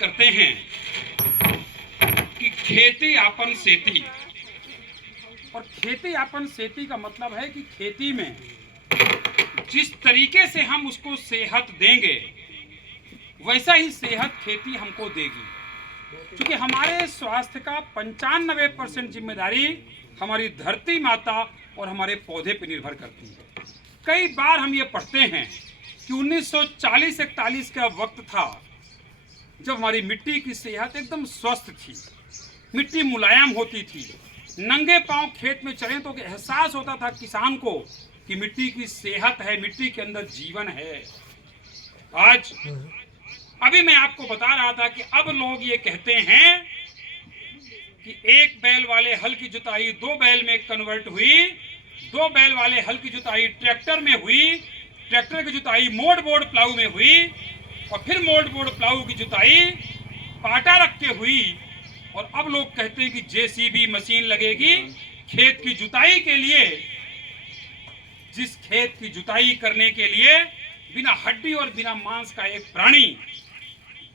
करते हैं कि खेती आपन सेती, और खेती आपन सेती का मतलब है कि खेती में जिस तरीके से हम उसको सेहत देंगे वैसा ही सेहत खेती हमको देगी। क्योंकि हमारे स्वास्थ्य का 95% जिम्मेदारी हमारी धरती माता और हमारे पौधे पर निर्भर करती है। कई बार हम ये पढ़ते हैं कि 1940-41 का वक्त था जब हमारी मिट्टी की सेहत एकदम स्वस्थ थी, मिट्टी मुलायम होती थी, नंगे पांव खेत में चले तो एहसास होता था किसान को कि मिट्टी की सेहत है, मिट्टी के अंदर जीवन है। आज अभी मैं आपको बता रहा था कि अब लोग ये कहते हैं कि एक बैल वाले हल की जुताई 2 बैल में कन्वर्ट हुई, 2 बैल वाले हल की जुताई ट्रैक्टर में हुई, ट्रैक्टर की जुताई मोड़ बोर्ड प्लाऊ में हुई, और फिर मोड़ बोर्ड प्लाऊ की जुताई पाटा रख के हुई, और अब लोग कहते हैं कि जेसीबी मशीन लगेगी खेत की जुताई के लिए। जिस खेत की जुताई करने के लिए बिना हड्डी और बिना मांस का एक प्राणी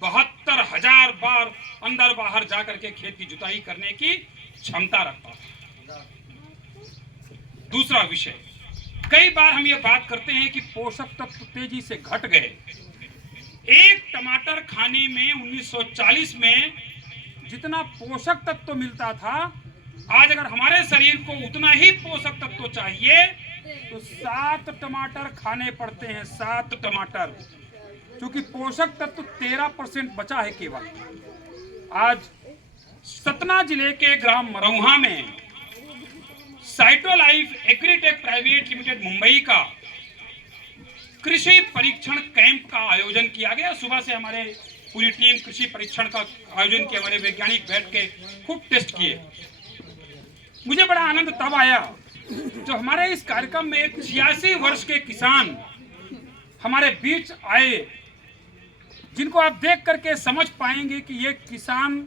72,000 बार अंदर बाहर जाकर के खेत की जुताई करने की क्षमता रखता था। दूसरा विषय, कई बार हम ये बात करते हैं कि पोषक तत्व तेजी से घट गए। एक टमाटर खाने में 1940 में जितना पोषक तत्व मिलता था, आज अगर हमारे शरीर को उतना ही पोषक तत्व चाहिए तो 7 टमाटर खाने पड़ते हैं, 7 टमाटर, क्योंकि पोषक तत्व 13% बचा है केवल। आज सतना जिले के ग्राम मरौहा में साइटोलाइफ एग्रीटेक प्राइवेट लिमिटेड मुंबई का कृषि परीक्षण कैंप का आयोजन किया गया। सुबह से हमारे पूरी टीम कृषि परीक्षण का आयोजन किया, हमारे वैज्ञानिक बैठ के खूब टेस्ट किए। मुझे बड़ा आनंद तब आया जब हमारे इस कार्यक्रम में एक 86 वर्ष के किसान हमारे बीच आए, जिनको आप देख करके समझ पाएंगे कि ये किसान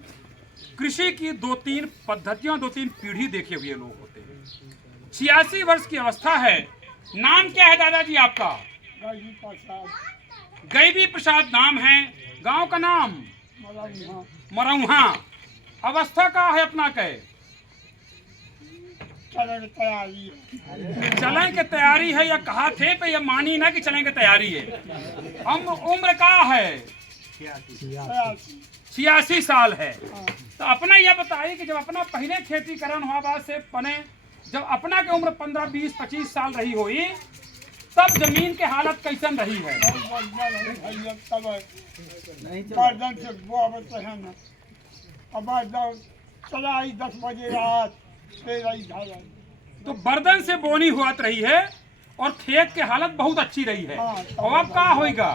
कृषि की 2-3 पद्धतियों, 2-3 पीढ़ी देखे हुए लोग होते हैं। 86 वर्ष की अवस्था है। नाम क्या है दादाजी आपका? गैबी प्रसाद नाम है। गांव का नाम मरौहा। अवस्था का है अपना कहे? चलने की तैयारी है, या कहा थे पे या मानी ना कि चलने की तैयारी है। हम उम्र का है 86 साल है। तो अपना यह बताइए कि जब अपना पहले खेती करण हुआ बाद से पने, जब अपना के उम्र 15, 20, 25 साल रही हुई, तब जमीन के हालत कैसन रही है? चलाई 10 बजे रात तो बर्दन से बोनी हुआ रही है और खेत की हालत बहुत अच्छी रही है। और अब क्या होगा?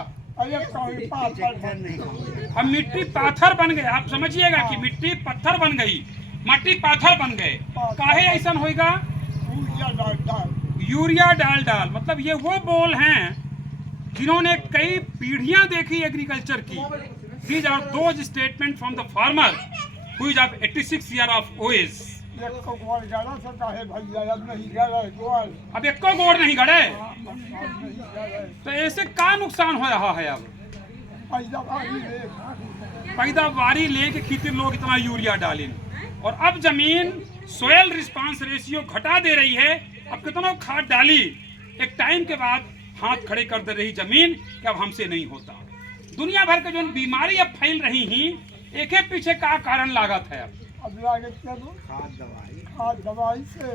अब मिट्टी पाथर बन गए। आप समझिएगा कि मिट्टी पत्थर बन गई, मिट्टी पाथर बन गए। काहे ऐसा होगा? यूरिया डाल मतलब ये वो बोल हैं जिन्होंने कई पीढ़ियां देखी एग्रीकल्चर की। These are those statements from the farmer who is of 86 years of age. अब एक को गोड़ नहीं गड़े तो ऐसे का नुकसान हो रहा है? अब पैदावारी लेके खेती लोग इतना यूरिया डालें, और अब जमीन सोयल रिस्पांस रेशियो घटा दे रही है। अब कितना खाद डाली, एक टाइम के बाद हाथ खड़े कर दे रही जमीन कि अब हमसे नहीं होता। दुनिया भर के जो बीमारी अब फैल रही ही, एक एक पीछे का कारण लागत है। अब लागत क्या दो? खाद दवाई से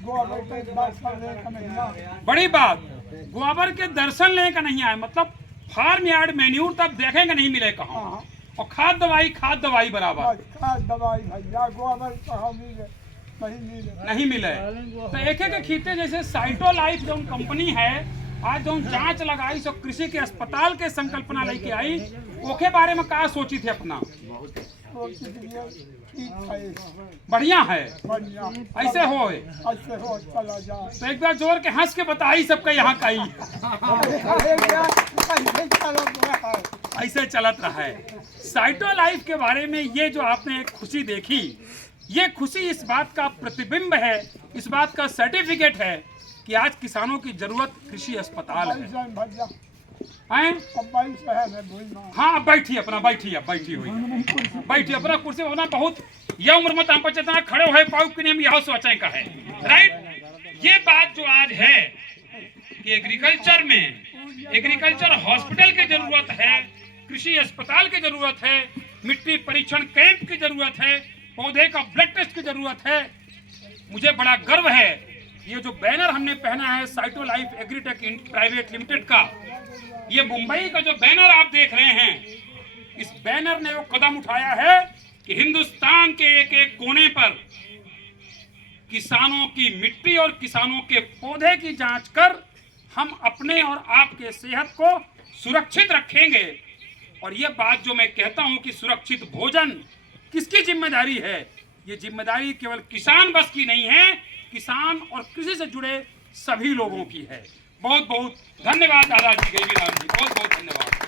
गोबर के दर्शन लेकर नहीं आए। बड़ी बात, गोबर के दर्शन लेकर नहीं आए मतलब फार्म यार्ड मेन्यूर तब देखेंगे नहीं मिले कहाँ। और खाद दवाई बराबर खाद दवाई भैया, गोबर कहाँ मिले? नहीं मिले। तो एक एक खीते जैसे साइटोलाइफ जो कंपनी है, आज जो जांच लगाई सो कृषि के अस्पताल के संकल्पना लेके आई, ओके बारे में क्या सोची थी अपना? बढ़िया है, ऐसे हो तो एक बार जोर के हंस के बताई सबका यहाँ का ही ऐसे चलत रहा है। साइटोलाइफ के बारे में ये जो आपने एक खुशी देखी, ये खुशी इस बात का प्रतिबिंब है, इस बात का सर्टिफिकेट है कि आज किसानों की जरूरत कृषि अस्पताल है। हैं? अब भाई साहब है भूल ना। हाँ अब बैठिए अपना, बैठिए हुई बैठिए अपना कुर्सी अपना। बहुत यह उम्र में हम चेतना खड़े हुए पाऊ कि नहीं यह सोचे का है, राइट। ये बात जो आज है कि एग्रीकल्चर में एग्रीकल्चर हॉस्पिटल की जरूरत है, कृषि अस्पताल की जरूरत है, मिट्टी परीक्षण कैंप की जरूरत है, पौधे का ब्लड टेस्ट की जरूरत है। मुझे बड़ा गर्व है ये जो बैनर हमने पहना है cyto life agritech private limited का, ये मुंबई का जो बैनर आप देख रहे हैं, इस बैनर ने वो कदम उठाया है कि हिंदुस्तान के एक एक कोने पर किसानों की मिट्टी और किसानों के पौधे की जांच कर हम अपने और आपके सेहत को सुरक्षित रखेंगे। और ये बात जो मैं कहता हूं कि सुरक्षित भोजन किसकी जिम्मेदारी है, ये जिम्मेदारी केवल किसान बस की नहीं है, किसान और कृषि से जुड़े सभी लोगों की है। बहुत बहुत धन्यवाद दादाजी, गैवीराम जी, बहुत बहुत धन्यवाद।